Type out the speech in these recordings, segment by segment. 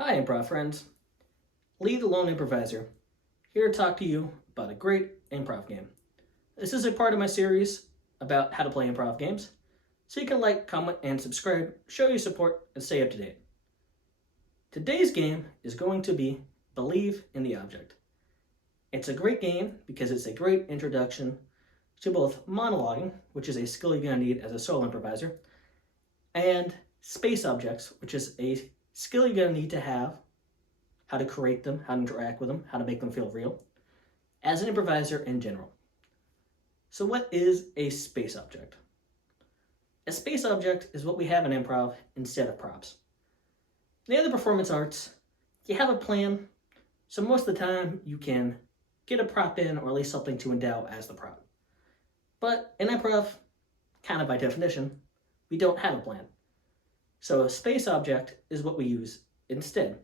Hi, improv friends. Lee the Lone Improviser, here to talk to you about a great improv game. This is a part of my series about how to play improv games, so you can like, comment, and subscribe, show your support, and stay up to date. Today's game is going to be Believe in the Object. It's a great game because it's a great introduction to both monologuing, which is a skill you're going to need as a solo improviser, and space objects, which is a skill you're going to need to have, how to create them, how to interact with them, how to make them feel real, as an improviser in general. So what is a space object? A space object is what we have in improv instead of props. In the other performance arts, you have a plan, so most of the time you can get a prop in or at least something to endow as the prop. But in improv, kind of by definition, we don't have a plan. So a space object is what we use instead.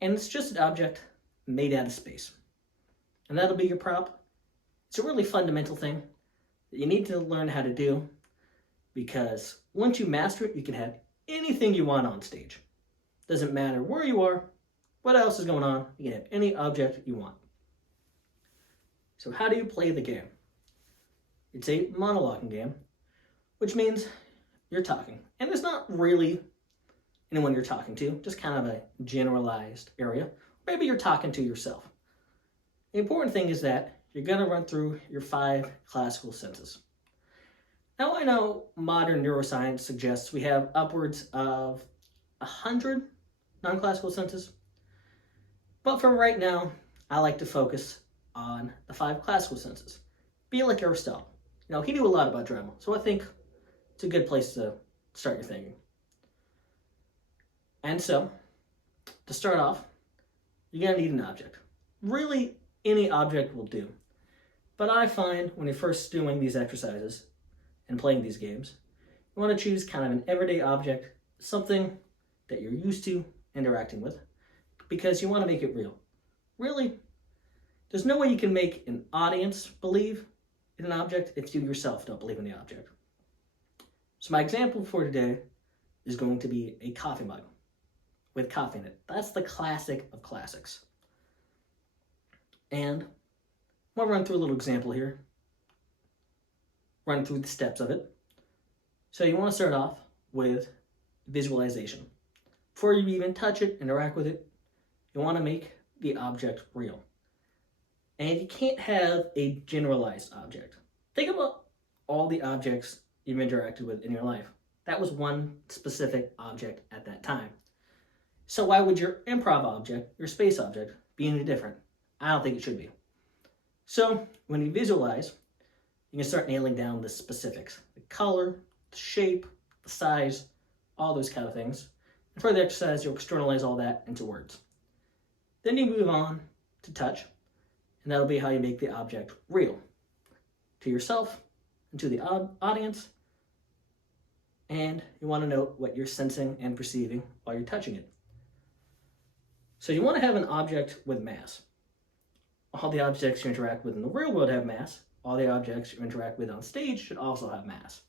And it's just an object made out of space. And that'll be your prop. It's a really fundamental thing that you need to learn how to do, because once you master it, you can have anything you want on stage. Doesn't matter where you are, what else is going on, you can have any object you want. So how do you play the game? It's a monologuing game, which means you're talking. And there's not really anyone you're talking to, just kind of a generalized area. Maybe you're talking to yourself. The important thing is that you're going to run through your 5 classical senses. Now, I know modern neuroscience suggests we have upwards of 100 non-classical senses, but for right now, I like to focus on the 5 classical senses. Be like Aristotle. He knew a lot about drama, so I think it's a good place to start your thinking. And so, to start off, you're going to need an object. Really, any object will do. But I find when you're first doing these exercises and playing these games, you want to choose kind of an everyday object, something that you're used to interacting with, because you want to make it real. Really, there's no way you can make an audience believe in an object if you yourself don't believe in the object. So my example for today is going to be a coffee mug with coffee in it. That's the classic of classics. And I'm going to run through a little example here. Run through the steps of it. So you want to start off with visualization. Before you even touch it, interact with it, you want to make the object real. And you can't have a generalized object. Think about all the objects you've interacted with in your life. That was one specific object at that time. So why would your improv object, your space object, be any different? I don't think it should be. So when you visualize, you can start nailing down the specifics. The color, the shape, the size, all those kind of things. And for the exercise, you'll externalize all that into words. Then you move on to touch, and that'll be how you make the object real to yourself and to the audience. And you want to note what you're sensing and perceiving while you're touching it. So you want to have an object with mass. All the objects you interact with in the real world have mass. All the objects you interact with on stage should also have mass.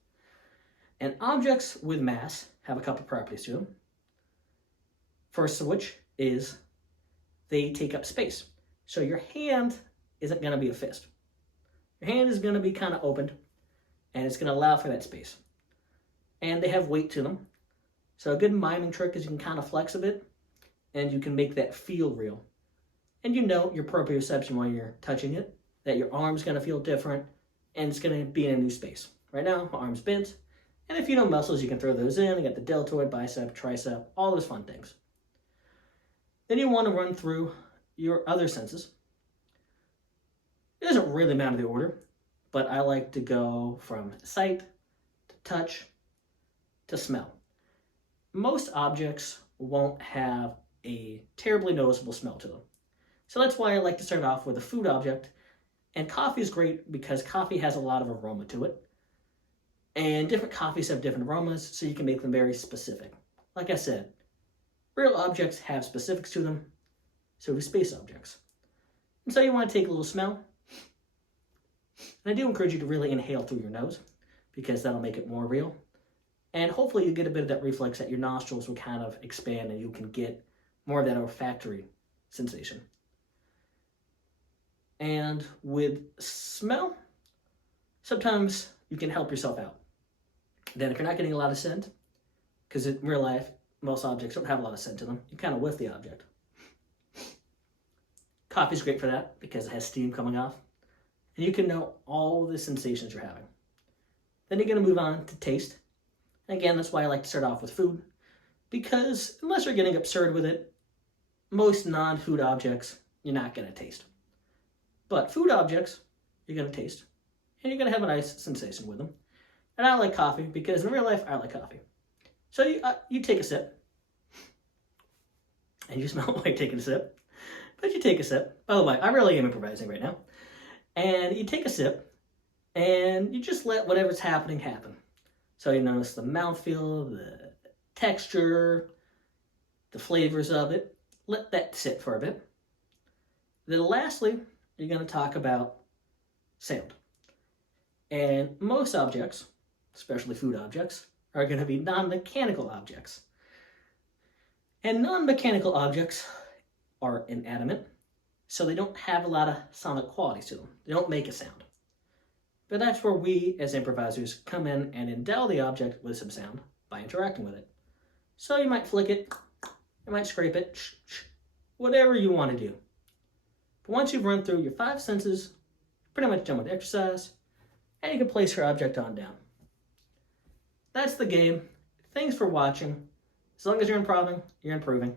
And objects with mass have a couple properties to them. First of which is they take up space. So your hand isn't going to be a fist. Your hand is going to be kind of opened, and it's going to allow for that space. And they have weight to them. So a good miming trick is you can kind of flex a bit, and you can make that feel real. And you know your proprioception while you're touching it, that your arm's going to feel different, and it's going to be in a new space. Right now, my arm's bent, and if you know muscles, you can throw those in. You got the deltoid, bicep, tricep, all those fun things. Then you want to run through your other senses. It doesn't really matter the order, but I like to go from sight to touch to smell. Most objects won't have a terribly noticeable smell to them. So that's why I like to start off with a food object. And coffee is great because coffee has a lot of aroma to it. And different coffees have different aromas, so you can make them very specific. Like I said, real objects have specifics to them, so do space objects. And so you want to take a little smell. And I do encourage you to really inhale through your nose, because that'll make it more real. And hopefully you get a bit of that reflex that your nostrils will kind of expand and you can get more of that olfactory sensation. And with smell, sometimes you can help yourself out. Then if you're not getting a lot of scent, because in real life, most objects don't have a lot of scent in them, you kind of whiff the object. Coffee's great for that because it has steam coming off. And you can know all the sensations you're having. Then you're going to move on to taste. And again, that's why I like to start off with food. Because unless you're getting absurd with it, most non-food objects you're not going to taste. But food objects, you're going to taste. And you're going to have a nice sensation with them. And I like coffee because in real life, I like coffee. So you take a sip. And you smell like taking a sip. But you take a sip. By the way, I really am improvising right now. And you take a sip. And you just let whatever's happening happen. So you notice the mouthfeel, the texture, the flavors of it. Let that sit for a bit. Then lastly, you're going to talk about sound. And most objects, especially food objects, are going to be non-mechanical objects. And non-mechanical objects are inanimate, so they don't have a lot of sonic qualities to them. They don't make a sound. But that's where we, as improvisers, come in and endow the object with some sound by interacting with it. So you might flick it, you might scrape it, whatever you want to do. But once you've run through your 5 senses, pretty much done with exercise, and you can place your object on down. That's the game. Thanks for watching. As long as you're improving, you're improving.